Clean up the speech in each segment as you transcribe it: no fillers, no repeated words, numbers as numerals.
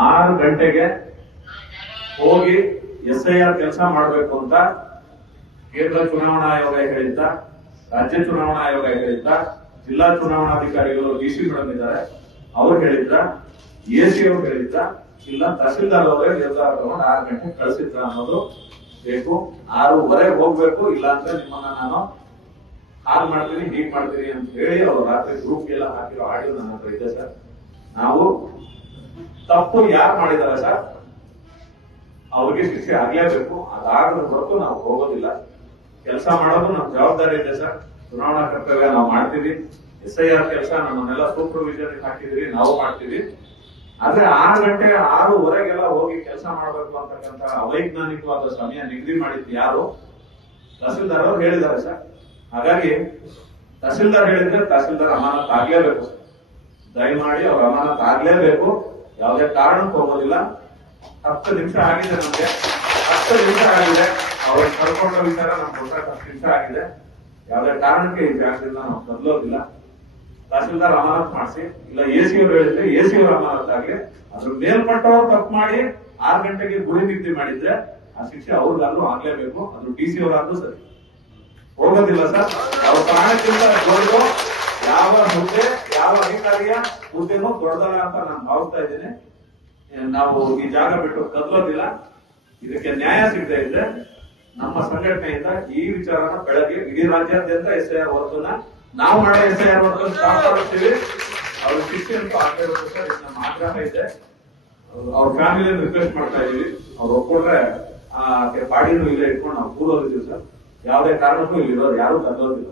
6 ಗಂಟೆಗೆ ಹೋಗಿ SIR ಕೆಲಸ ಮಾಡಬೇಕು ಅಂತ ಕೇಂದ್ರ ಚುನಾವಣಾ ಆಯೋಗ ಹೇಳಿದ್ದ, ರಾಜ್ಯ ಚುನಾವಣಾ ಆಯೋಗ ಹೇಳಿದ್ದ, ಜಿಲ್ಲಾ ಚುನಾವಣಾಧಿಕಾರಿಗಳು DC ಮೇಡಮ್ ಇದ್ದಾರೆ, ಅವ್ರು ಹೇಳಿದ್ರ, AC ಅವ್ರು ಹೇಳಿದ್ರ, ಇಲ್ಲ ತಹಸೀಲ್ದಾರ್ ಅವರೇ ನಿರ್ಧಾರ ತಗೊಂಡು 6 ಗಂಟೆಗೆ ಕಳಿಸಿದ್ರ ಅನ್ನೋದು ಬೇಕು. 6:15 ಹೋಗ್ಬೇಕು, ಇಲ್ಲ ಅಂದ್ರೆ ನಿಮ್ಮನ್ನ ನಾನು ಹಾಲ್ ಮಾಡ್ತೀನಿ, ಹೀಗ್ ಮಾಡ್ತೀನಿ ಅಂತ ಹೇಳಿ ಅವ್ರು ರಾತ್ರಿ ಗ್ರೂಪ್ ಎಲ್ಲ ಹಾಕಿರೋ ಆಡಿಯೋ ನನ್ನ ಹತ್ರ ಇದೆ ಸರ್. ನಾವು ತಪ್ಪು ಯಾರು ಮಾಡಿದಾರೆ ಸರ್ ಅವ್ರಿಗೆ ಶಿಕ್ಷೆ ಆಗ್ಲೇಬೇಕು. ಅದಾಗದ ಹೊರತು ನಾವು ಹೋಗೋದಿಲ್ಲ. ಕೆಲಸ ಮಾಡೋದು ನಮ್ಮ ಜವಾಬ್ದಾರಿ ಇದೆ ಸರ್. ಚುನಾವಣಾ ಕರ್ತವ್ಯ ನಾವು ಮಾಡ್ತೀವಿ. SIR ಕೆಲಸ ನಮ್ಮನ್ನೆಲ್ಲ ಸೂಪರ್ವಿಷನ್ ಹಾಕಿದ್ರಿ, ನಾವು ಮಾಡ್ತೀವಿ. ಆದ್ರೆ 6 ಗಂಟೆ 6:15 ಹೋಗಿ ಕೆಲಸ ಮಾಡಬೇಕು ಅಂತಕ್ಕಂಥ ಅವೈಜ್ಞಾನಿಕವಾದ ಸಮಯ ನಿಗದಿ ಮಾಡಿದ್ದು ಯಾರು? ತಹಸೀಲ್ದಾರ್ ಅವರು ಹೇಳಿದ್ದಾರೆ ಸರ್. ಹಾಗಾಗಿ ತಹಸೀಲ್ದಾರ್ ಹೇಳಿದ್ರೆ ತಹಸೀಲ್ದಾರ್ ಅಮಾನತ್ ಆಗ್ಲೇಬೇಕು ಸರ್. ದಯಮಾಡಿ ಅವ್ರ ಅಮಾನತ್ ಆಗ್ಲೇಬೇಕು. ಯಾವುದೇ ಕಾರಣಕ್ಕೂ ಹೋಗೋದಿಲ್ಲ. 10 ನಿಮಿಷ ಆಗಿದೆ, ನಮ್ಗೆ 10 ನಿಮಿಷ ಆಗಿದೆ. ಅವ್ರ ಕರ್ಕೊಂಡ ವಿಚಾರ ನಮ್ಗೆ ಗೊತ್ತಾಗ 10 ನಿಮಿಷ ಆಗಿದೆ. ಯಾವುದೇ ಕಾರಣಕ್ಕೆ ಈ ಜಾಗದಿಂದ ನಾವು ಕದಲೋದಿಲ್ಲ. ತಹಸೀಲ್ದಾರ್ ಅಮಾನತ್ ಮಾಡಿಸಿ, ಇಲ್ಲ AC ಅವರು ಹೇಳಿದ್ರೆ AC ಅವರು ಅಮಾನತ್ ಆಗ್ಲಿ. ಅದ್ರ ಮೇಲ್ಪಟ್ಟವರು ತಪ್ಪು ಮಾಡಿ 6 ಗಂಟೆಗೆ ಗುರಿ ನಿಗದಿ ಮಾಡಿದ್ರೆ ಆ ಶಿಕ್ಷೆ ಅವ್ರಿಗಾದ್ರೂ ಆಗ್ಲೇಬೇಕು. ಅದು DC ಅವರಾದ್ರೂ ಸರಿ. ಹೋಗೋದಿಲ್ಲ ಸರ್. ಅವ್ರ ಪ್ರಾಣಕ್ಕಿಂತ ದೊಡ್ಡ ಯಾವ ಹುದ್ದೆ, ಯಾವ ಅಧಿಕಾರಿಯ ಹುದ್ದೆನೂ ದೊಡ್ಡದಲ್ಲ ಅಂತ ನಾನು ಭಾವಿಸ್ತಾ ಇದ್ದೇನೆ. ನಾವು ಈ ಜಾಗ ಬಿಟ್ಟು ಕದಲೋದಿಲ್ಲ. ಇದಕ್ಕೆ ನ್ಯಾಯ ಸಿಗದೆ ಇದ್ರೆ ನಮ್ಮ ಸಂಘಟನೆಯಿಂದ ಈ ವಿಚಾರನ ಬೆಳಗ್ಗೆ ಇಡೀ ರಾಜ್ಯಾದ್ಯಂತ SIR ವರ್ಗನ ನಾವು ಮಾಡೋ SIR ವರ್ಗ ಸ್ಟಾಪ್ ಮಾಡ್ತೀವಿ. ಅವ್ರ ಶಿಕ್ಷೆ ಅಂತೂ ಆಗಬೇಕು ಸರ್. ಇದು ನಮ್ಮ ಆಗ್ರಹ ಇದೆ. ಅವ್ರ ಫ್ಯಾಮಿಲಿಯನ್ನು ರಿಕ್ವೆಸ್ಟ್ ಮಾಡ್ತಾ ಇದೀವಿ. ಅವ್ರು ಒಪ್ಕೊಂಡ್ರೆ ಬಾಡಿನೂ ಇಲ್ಲೇ ಇಟ್ಕೊಂಡು ನಾವು ಕೂರೋದಿದ್ದೀವಿ ಸರ್. ಯಾವುದೇ ಕಾರಣಕ್ಕೂ ಇಲ್ಲಿರೋರು ಯಾರು ಕದಲೋದಿಲ್ಲ.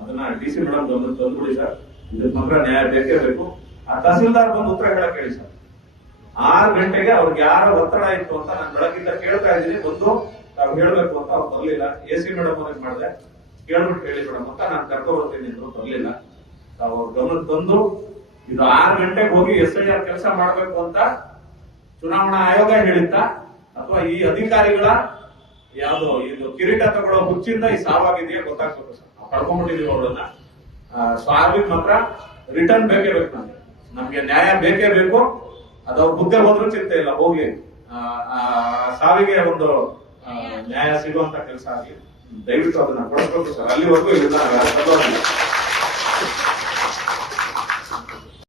ಅದನ್ನ DC ಮೇಡಮ್ ಗಮನ ತಂದ್ಬಿಡಿ ಸರ್. ಇದಕ್ಕೆ ಮಾತ್ರ ನ್ಯಾಯ ಬೇಕೇ ಬೇಕು. ಆ ತಹಸೀಲ್ದಾರ್ ಬಂದು ಉತ್ತರ ಹೇಳಕ್ ಹೇಳಿ ಸರ್. 6 ಗಂಟೆಗೆ ಅವ್ರಿಗೆ ಯಾರ ಒತ್ತಡ ಇತ್ತು ಅಂತ ನಾನು ಬೆಳಗಿಂದ ಕೇಳ್ತಾ ಇದ್ದೀನಿ. ಬಂದು ನಾವು ಹೇಳ್ಬೇಕು ಅಂತ ಅವ್ರು ಬರ್ಲಿಲ್ಲ. AC ಮೇಡಮ್ ಅವ್ರಿಗೆ ಮಾಡಿದೆ, ಕೇಳ್ಬಿಟ್ಟು ಹೇಳಿ ಮೇಡಮ್ ಅಂತ ನಾನು ಕರ್ಕೊ ಬರ್ತೀನಿ ಅಂದ್ರು, ಬರ್ಲಿಲ್ಲ. ಅವ್ರ ಗಮನ ತಂದು ಇದು 6 ಗಂಟೆಗೆ ಹೋಗಿ SIR ಕೆಲಸ ಮಾಡ್ಬೇಕು ಅಂತ ಚುನಾವಣಾ ಆಯೋಗ ಹೇಳಿದ್ದ, ಅಥವಾ ಈ ಅಧಿಕಾರಿಗಳ ಯಾವ್ದು ಇದು ಕಿರೀಟ ತಗೊಳ್ಳೋ ಹುಚ್ಚಿಂದ ಈ ಸಾವಾಗಿದೆಯಾ ಗೊತ್ತಾಗ್ಬೇಕು ಸರ್. ನಾವು ಕಳ್ಕೊಂಡ್ಬಿಟ್ಟಿದೀವಿ ಅವ್ರನ್ನ. ಸಾವಿಗೆ ಮಾತ್ರ ರಿಟರ್ನ್ ಬೇಕೇ ಬೇಕು. ನಮ್ಗೆ ನ್ಯಾಯ ಬೇಕೇ ಬೇಕು. ಅದು ಅವ್ರ ಬುದ್ಧಿ ಹೋದ್ರೂ ಚಿಂತೆ ಇಲ್ಲ, ಹೋಗ್ಲಿ. ಸಾವಿಗೆ ಒಂದು ನ್ಯಾಯ ಸಿಗುವಂತ ಕೆಲಸ ಆಗಲಿ. ದಯವಿಟ್ಟು ಅದನ್ನ ಕೊಡಿಸ್ಬೇಕು ಸರ್. ಅಲ್ಲಿವರೆಗೂ ಇದನ್ನ